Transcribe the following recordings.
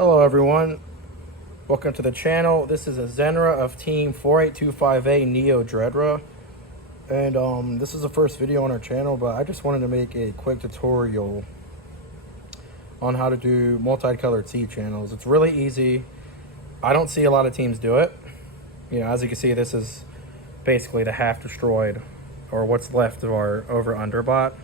Hello everyone, welcome to the channel. This is a Zenra of Team 4825A NEO-DREADRA, and this is the first video on our channel, but I just wanted to make a quick tutorial on how to do multicolored seed channels. It's really easy. I don't see a lot of teams do it. You know, as you can see, this is basically the half destroyed, or what's left of our over-under bot.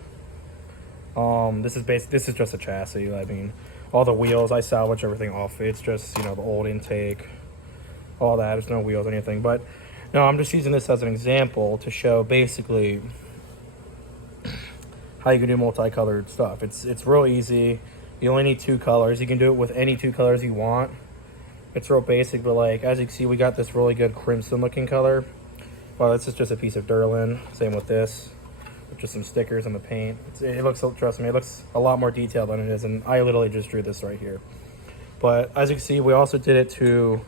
This is just a chassis. I mean, all the wheels, I salvage everything off. It's just, you know, the old intake, all that. There's no wheels or anything. But no, I'm just using this as an example to show basically how you can do multicolored stuff. It's real easy. You only need two colors. You can do it with any two colors you want. It's real basic, but like, as you can see, we got this really good crimson looking color. Well, this is just a piece of Durlin. Same with this. Just some stickers on the paint. It looks, trust me, it looks a lot more detailed than it is, and I literally just drew this right here. But as you can see, we also did it to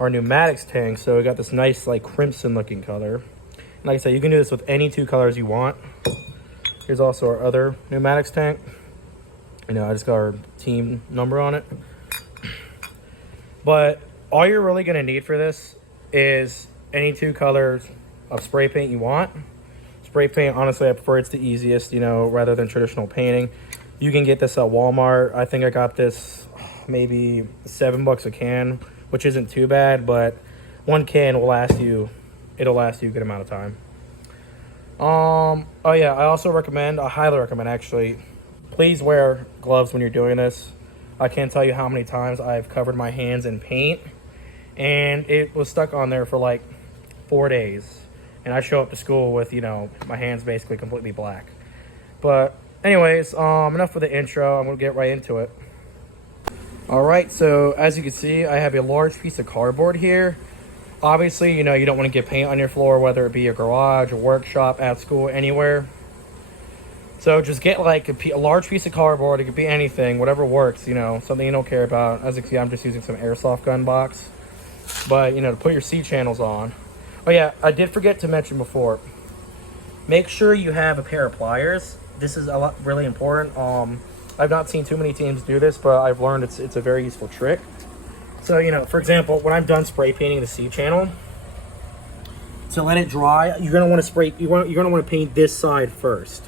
our pneumatics tank, so we got this nice like crimson looking color. And like I said, you can do this with any two colors you want. Here's also our other pneumatics tank. You know, I just got our team number on it. But all you're really gonna need for this is any two colors of spray paint you want. Spray paint, honestly, I prefer it's the easiest, you know, rather than traditional painting. You can get this at Walmart. I think I got this maybe $7 a can, which isn't too bad, but one can will last you, it'll last you a good amount of time. Oh yeah, I highly recommend actually, please wear gloves when you're doing this. I can't tell you how many times I've covered my hands in paint and it was stuck on there for like 4 days. And I show up to school with, you know, my hands basically completely black. But anyways, enough for the intro. I'm gonna get right into it. All right, so as you can see, I have a large piece of cardboard here. Obviously, you know, you don't want to get paint on your floor, whether it be a garage, a workshop, at school, anywhere. So just get like a large piece of cardboard. It could be anything, whatever works, you know, something you don't care about. As you can see, I'm just using some airsoft gun box. But, you know, to put your C channels on. Oh yeah, I did forget to mention before. Make sure you have a pair of pliers. This is really important. I've not seen too many teams do this, but I've learned it's a very useful trick. So, you know, for example, when I'm done spray painting the C channel, to let it dry, you're gonna want to spray. You're gonna want to paint this side first.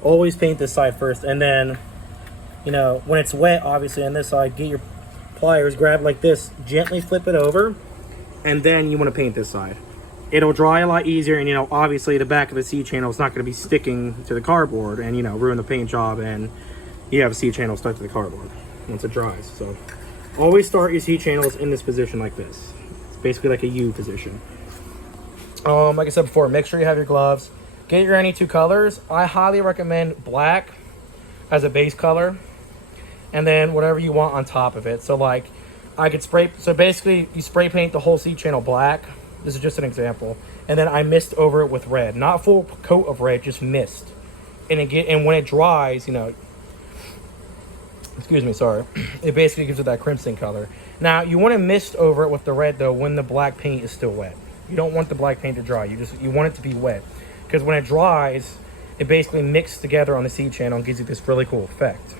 Always paint this side first, and then, you know, when it's wet, obviously on this side, get your pliers, grab like this, gently flip it over, and then you want to paint this side. It'll dry a lot easier, and you know, obviously the back of the C channel is not going to be sticking to the cardboard and, you know, ruin the paint job, and you have a C channel stuck to the cardboard once it dries. So always start your C channels in this position like this. It's basically like a U position. Like I said before, make sure you have your gloves. Get your any two colors. I highly recommend black as a base color, and then whatever you want on top of it. So like I could spray, so basically you spray paint the whole C channel black. This is just an example. And then I mist over it with red. Not full coat of red, just mist. And when it dries, you know, excuse me, sorry. It basically gives it that crimson color. Now, you want to mist over it with the red, though, when the black paint is still wet. You don't want the black paint to dry. You want it to be wet. Because when it dries, it basically mixes together on the C channel and gives you this really cool effect.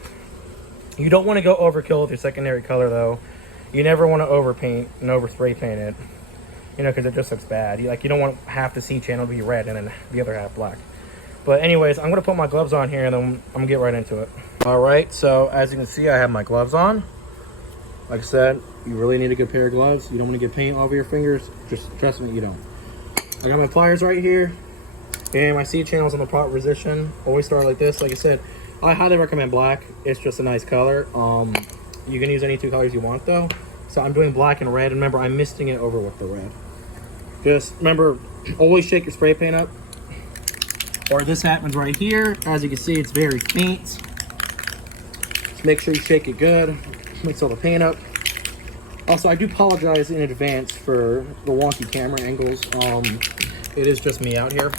You don't want to go overkill with your secondary color, though. You never want to overpaint and over-spray paint it. You know, because it just looks bad. You don't want half the C channel to be red and then the other half black. But anyways, I'm going to put my gloves on here and then I'm going to get right into it. All right, so as you can see, I have my gloves on. Like I said, you really need a good pair of gloves. You don't want to get paint all over your fingers. Just trust me, you don't. I got my pliers right here. And my C channel's in the proper position. Always start like this. Like I said, I highly recommend black. It's just a nice color. You can use any two colors you want, though. So I'm doing black and red. Remember, I'm misting it over with the red. Just remember, always shake your spray paint up. Or this happens right here. As you can see, it's very faint. Just make sure you shake it good. Mix all the paint up. Also, I do apologize in advance for the wonky camera angles. It is just me out here.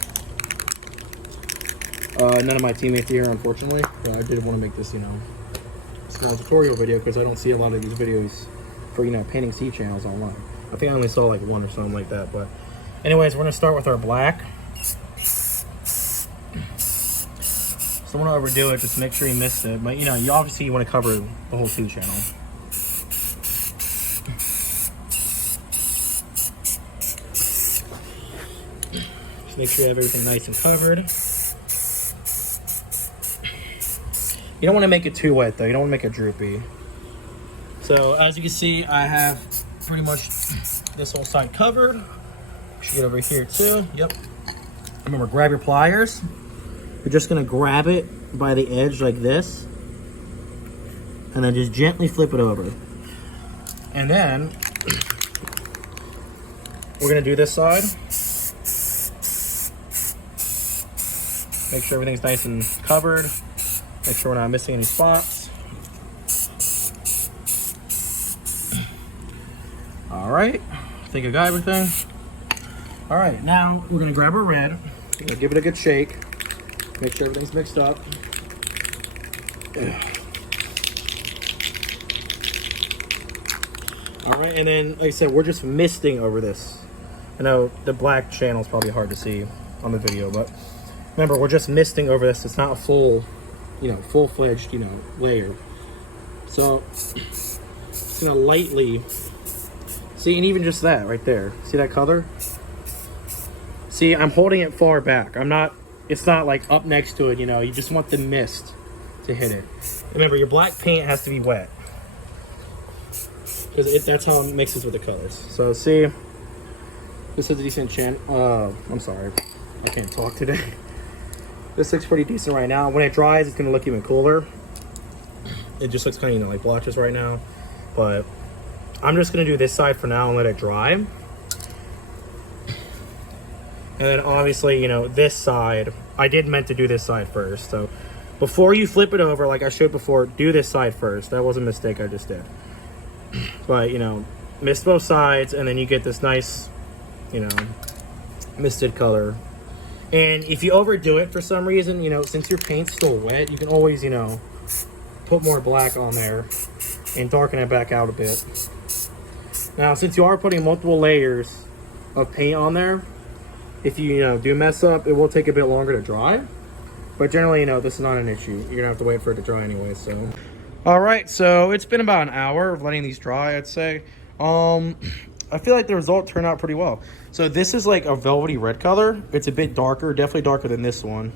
None of my teammates here, unfortunately. But I did want to make this, you know, small tutorial video because I don't see a lot of these videos for, you know, painting C channels online. I think I only saw like one or something like that. But anyways, we're gonna start with our black. Don't want to overdo it, just make sure you missed it. But you know, you obviously want to cover the whole C channel. Make sure you have everything nice and covered. You don't want to make it too wet though. You don't want to make it droopy. So as you can see, I have pretty much this whole side covered. Should get over here too. Yep. Remember, grab your pliers. You're just gonna grab it by the edge like this, and then just gently flip it over. And then we're gonna do this side. Make sure everything's nice and covered. Make sure we're not missing any spots. All right, I think I got everything. All right, now we're gonna grab our red. We're gonna give it a good shake. Make sure everything's mixed up. All right, and then, like I said, we're just misting over this. I know the black channel is probably hard to see on the video, but remember, we're just misting over this. It's not a full, full-fledged, layer. So, just gonna lightly, see, and even just that right there. See that color? See, I'm holding it far back. It's not like up next to it, you just want the mist to hit it. Remember, your black paint has to be wet, because that's how it mixes with the colors. So see, this is a decent I'm sorry, I can't talk today. This looks pretty decent right now. When it dries, it's gonna look even cooler. It just looks kind of, like blotches right now. But I'm just gonna do this side for now and let it dry. And then obviously, this side, I did meant to do this side first. So before you flip it over, like I showed before, do this side first. That was a mistake I just did. But, mist both sides, and then you get this nice, misted color. And if you overdo it for some reason, since your paint's still wet, you can always, put more black on there and darken it back out a bit. Now, since you are putting multiple layers of paint on there, if you, do mess up, it will take a bit longer to dry. But generally, this is not an issue. You're gonna have to wait for it to dry anyway, so. All right, so it's been about an hour of letting these dry, I'd say. I feel like the result turned out pretty well. So this is like a velvety red color. It's a bit darker, definitely darker than this one.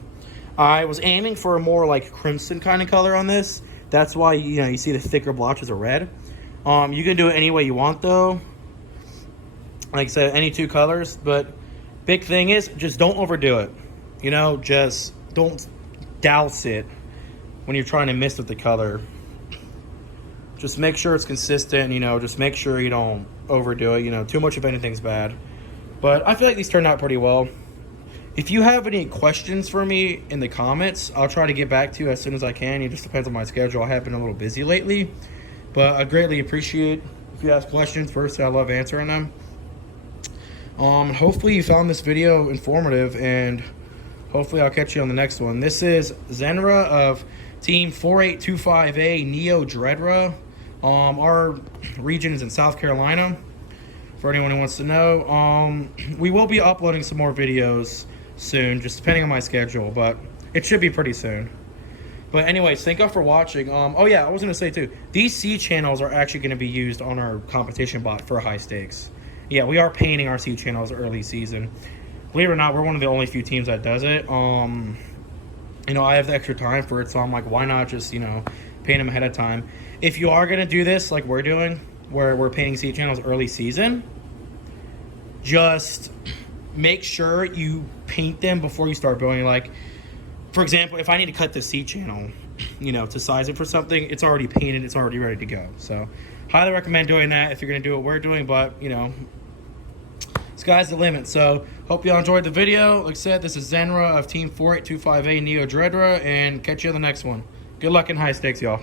I was aiming for a more like crimson kind of color on this. That's why, you see the thicker blotches of red. You can do it any way you want though. Like I said, any two colors, but big thing is just don't overdo it. Just don't douse it when you're trying to mist with the color. Just make sure it's consistent, just make sure you don't overdo it. Too much of anything's bad. But I feel like these turned out pretty well. If you have any questions for me in the comments, I'll try to get back to you as soon as I can. It just depends on my schedule. I have been a little busy lately, but I greatly appreciate if you ask questions. First, I love answering them. Hopefully you found this video informative, and hopefully I'll catch you on the next one. This is Zenra of Team 4825A NEO-DREADRA. Our region is in South Carolina, for anyone who wants to know. We will be uploading some more videos soon, just depending on my schedule, but it should be pretty soon. But anyways, thank y'all for watching. Oh yeah, I was gonna say too, these C channels are actually gonna be used on our competition bot for high stakes. Yeah, we are painting our C channels early season. Believe it or not, we're one of the only few teams that does it. I have the extra time for it, so I'm like, why not just, paint them ahead of time. If you are gonna do this like we're doing, where we're painting C channels early season, just make sure you paint them before you start building. Like, for example, if I need to cut the C channel, to size it for something, it's already painted, it's already ready to go. So highly recommend doing that if you're gonna do what we're doing, but sky's the limit. So hope y'all enjoyed the video. Like I said, this is Zenra of Team 4825A NEO-DREADRA, and catch you on the next one. Good luck in high stakes, y'all.